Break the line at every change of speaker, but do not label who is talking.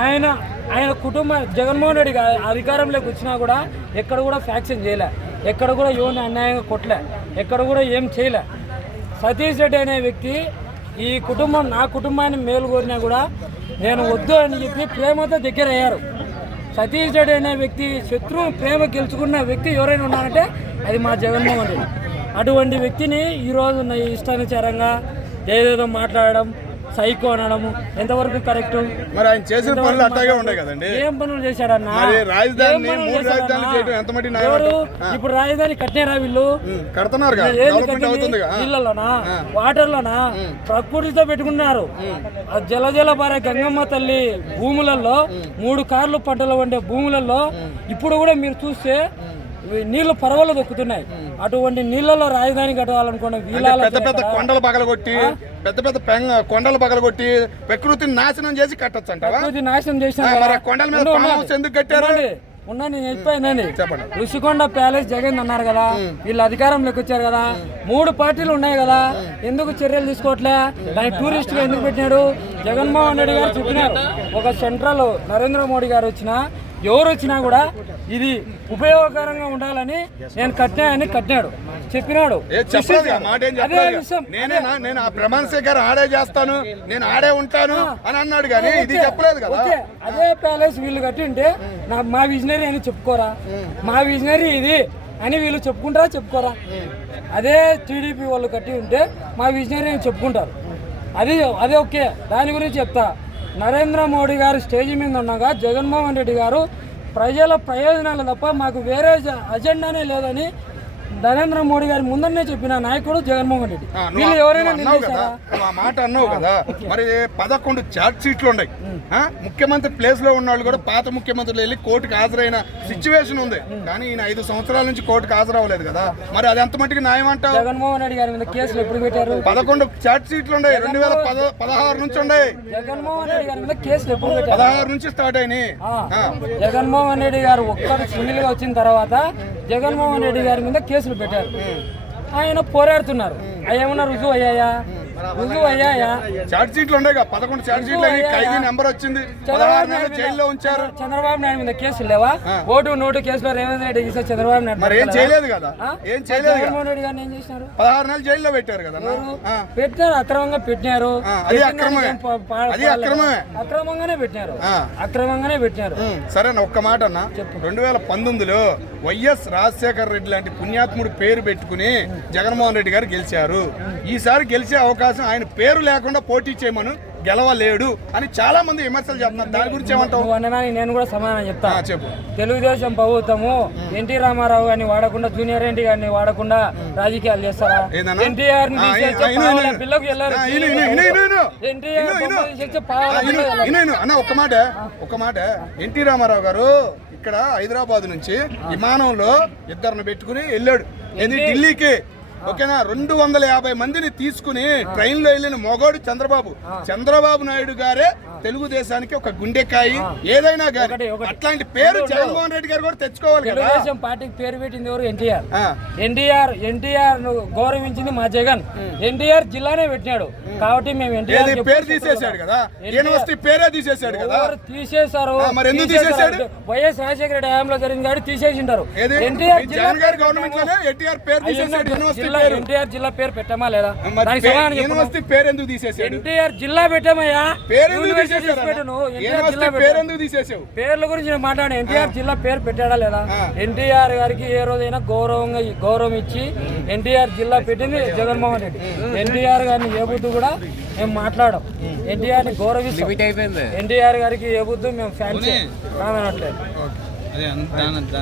ఆయన ఆయన కుటుంబ జగన్మోహన్ రెడ్డి అధికారంలోకి వచ్చినా కూడా ఎక్కడ కూడా ఫ్యాక్షన్ చేయలే. ఎక్కడ కూడా యువని అన్యాయంగా కొట్టలే. ఎక్కడ కూడా ఏం చేయలే. సతీష్ రెడ్డి అనే వ్యక్తి ఈ కుటుంబం నా కుటుంబాన్ని మేలు కోరినా కూడా నేను వద్దు అని చెప్పి ప్రేమతో దగ్గర అయ్యారు సతీష్ రెడ్డి అనే వ్యక్తి శత్రువు ప్రేమ గెలుచుకున్న వ్యక్తి ఎవరైనా ఉన్నారంటే అది మా జగన్మోహన్ రెడ్డి. అటువంటి వ్యక్తిని ఈరోజు నా ఇష్టానుసారంగా ఏదేదో మాట్లాడడం సైకో అనడము. ఎంతవరకు కరెక్ట్
మరి ఆయన చేసిన పనులు ఉన్నాయి కదండి.
ఏం పనులు చేశాడన్నా
మూడు? రాజధానులు చేయడం ఎంత న్యాయం
ఎవరు? ఇప్పుడు రాజధాని కట్టినారా వీళ్ళు?
కడుతున్నారు
నీళ్ళలోనా? వాటర్లోనా? ప్రకృతితో పెట్టుకున్నారు. ఆ జల జల పారే గంగమ్మ తల్లి భూములలో మూడు కార్లు పంటలు వండే భూములలో ఇప్పుడు కూడా మీరు చూస్తే నీళ్ళు పరవలు దొక్కుతున్నాయి. అటువంటి నీళ్ళలో రాజధాని కట్టాలనుకున్న వీళ్ళ
పెద్ద పెద్ద కొండలు పగలగొట్టి పెద్ద పెద్ద పెంగ కొండలు పగలగొట్టి ప్రకృతిని నాశనం చేసి కట్టొచ్చు
ప్రకృతి నాశనం చేసిన
కొండల మీద ఎందుకు కట్టారు?
ఉన్నాను నేను చెప్పానండి
చెప్పండి.
ఋషికొండ ప్యాలెస్ జగన్ అన్నారు కదా వీళ్ళు అధికారంలోకి వచ్చారు కదా మూడు పార్టీలు ఉన్నాయి కదా ఎందుకు చర్యలు తీసుకోవట్లే? దాని టూరిస్ట్గా ఎందుకు పెట్టినాడు జగన్మోహన్ రెడ్డి గారు చెప్పినారు. ఒక సెంట్రల్ నరేంద్ర మోడీ గారు వచ్చినా ఎవరు వచ్చినా కూడా ఇది ఉపయోగకరంగా ఉండాలని నేను కట్టినా కట్టినాడు చెప్పినాడు. అదే విషయం.
నేనే నా- నేను ఆ ప్రమాణ స్వీకారం ఆడే చేస్తాను నేను ఆడే ఉంటాను అని అన్నాడు కానీ ఇది చెప్పలేదు కదా.
అదే ప్యాలెస్ వీళ్ళు కట్టింటే నా మా విజనరీ అని చెప్పుకోరా? మా విజనరీ ఇది అని వీళ్ళు చెప్పుకుంటారా చెప్పుకోరా? అదే టీడీపీ వాళ్ళు కట్టి ఉంటే మా విజనరీ అని చెప్పుకుంటారు. అది అదే ఓకే. దాని గురించి చెప్తా. నరేంద్ర మోడీ గారు స్టేజ్ మీద ఉండగా జగన్మోహన్ రెడ్డి గారు ప్రజల ప్రయోజనాలు తప్ప మాకు వేరే అజెండానే లేదని నరేంద్ర మోడీ గారి ముందరనే చెప్పిన నాయకుడు జగన్మోహన్ రెడ్డి. వీళ్ళు ఎవరైనా
అన్నావు కదా ఆ మాట అన్నావు కదా మరి పదకొండు చార్జ్ సీట్లు ఉన్నాయి. ఆ, ముఖ్యమంత్రి ప్లేస్లో ఉన్న వాళ్ళు కూడా పాత ముఖ్యమంత్రులు వెళ్ళి కోర్టుకు హాజరైన సిచ్యువేషన్ ఉంది. కానీ ఈయన ఐదు సంవత్సరాల నుంచి కోర్టుకు హాజరవ్వలేదు కదా. మరి అది ఎంత మట్టుకు న్యాయం అంటావు?
జగన్మోహన్ రెడ్డి గారి మీద కేసులు ఎప్పుడు పెట్టారు?
పదకొండు చార్జ్ సీట్లు ఉన్నాయి. రెండు వేల పద పదహారు నుంచి ఉన్నాయి.
జగన్మోహన్ రెడ్డి గారి మీద కేసులు ఎప్పుడు పెట్టారు?
పదహారు నుంచి స్టార్ట్ అయినాయి.
జగన్మోహన్ రెడ్డి గారు ఒక్కరు సింగిల్గా వచ్చిన తర్వాత జగన్మోహన్ రెడ్డి గారి మీద కేసులు పెట్టారు. ఆయన పోరాడుతున్నారు. అవి ఏమన్నా రుజువు అయ్యాయా? రుజువు అయ్యాయా
చార్జ్ ఉన్నాయి కదా పదకొండు చార్జ్ అయినాయి ఖైదీ నెంబర్ వచ్చింది. పదహారు నెలలు జైల్లో ఉంచారు.
చంద్రబాబు నాయుడు మీద కేసులు లేవా? ఓటు నోటు కేసులో రేవంత్ రెడ్డి చేసే చంద్రబాబు నాయుడు
మరి ఏం చేయలేదు కదా? ఏం చేయలేదు
జగన్మోహన్ రెడ్డి గారిని ఏం చేసినారు?
పదహారు నెలలు జైల్లో పెట్టారు కదా.
పెట్టారు అక్రమంగా పెట్టినారు.
అది అక్రమమే. అది అక్రమమే.
అక్రమంగానే పెట్టినారు.
ఆ.
అక్రమంగానే పెట్టినారు.
సరేనా ఒక్క మాట అన్న. రెండు వేల పంతొమ్మిదిలో వైఎస్ రాజశేఖర రెడ్డి లాంటి పుణ్యాత్ముడు పేరు పెట్టుకుని జగన్మోహన్ రెడ్డి గారు గెలిచారు. ఈసారి గెలిచే అవకాశం ఆయన పేరు లేకుండా పోటీ చేయమను గెలవలేడు అని చాలా మంది విమర్శలు చెప్తున్నారు దాని గురించి ఏమంటావు?
నేను కూడా సమాధానం చెప్తా.
ఆ, చెప్పు.
తెలుగుదేశం ప్రభుత్వము ఎన్టీ రామారావు గారిని వాడకుండా జూనియర్ ఎన్టీ గారిని వాడకుండా రాజకీయాలు చేస్తారా? ఎన్టీఆర్. పిల్లకు వెళ్ళారు.
అన్న ఒక్క మాట ఒక్క మాట. ఎన్టీ రామారావు గారు ఇక్కడ హైదరాబాద్ నుంచి విమానంలో ఇద్దరిని పెట్టుకుని వెళ్ళాడు. ఢిల్లీకి. ఓకేనా? రెండు వందల యాభై మందిని తీసుకుని ట్రైన్లో వెళ్ళిన మొగోడు చంద్రబాబు. చంద్రబాబు నాయుడు గారే తెలుగుదేశానికి ఒక గుండెకాయి. ఏదైనా కానీ. అట్లాంటి పేరు జగన్మోహన్ రెడ్డి గారు కూడా తెచ్చుకోవాలి
తెలుగుదేశం పార్టీకి పేరు పెట్టింది ఎవరు? ఎన్టీఆర్. ఎన్టీఆర్ ఎన్టీఆర్ను గౌరవించింది మా జగన్. ఎన్టీఆర్ జిల్లానే పెట్టినాడు. కాబట్టి మేము ఎన్టీఆర్
పేరు తీసేశాడు కదా? యూనివర్సిటీ పేరే తీసేశాడు కదా?
తీసేశారు?
మరి ఎందుకు. తీసేశాడు?
వైఎస్ రాజశేఖర రెడ్డి హయాంలో జరిగింది కాబట్టి తీసేసింటారు ఎన్టీఆర్ జిల్లా
గవర్నమెంట్ ఎన్టీఆర్ పేరు తీసేశాడు యూనివర్సిటీ
జిల్లా
పేరు?
ఎన్టీఆర్ జిల్లా పేరు పెట్టామా లేదా?
యూనివర్సిటీ పేరు ఎందుకు తీసేశాడు
ఎన్టీఆర్ జిల్లా పెట్టామయ్యా?
పేరు ఎందుకు తీసేసావు?
పేర్ల గురించి నేను మాట్లాడాను. ఎన్టీఆర్ జిల్లా పేరు పెట్టాడా లేదా. ఎన్టీఆర్ గారికి ఏ రోజైనా గౌరవంగా గౌరవం ఇచ్చి ఎన్టీఆర్ జిల్లా పెట్టింది జగన్మోహన్ రెడ్డి. ఎన్టీఆర్ గారిని ఏ బుద్ధు కూడా మేము మాట్లాడం ఎన్టీఆర్ని గౌరవిస్తాం ఎన్టీఆర్ గారికి ఏ బుద్ధు మేము ఫ్యాన్స్ కాదనట్లేదు.
అదే అంత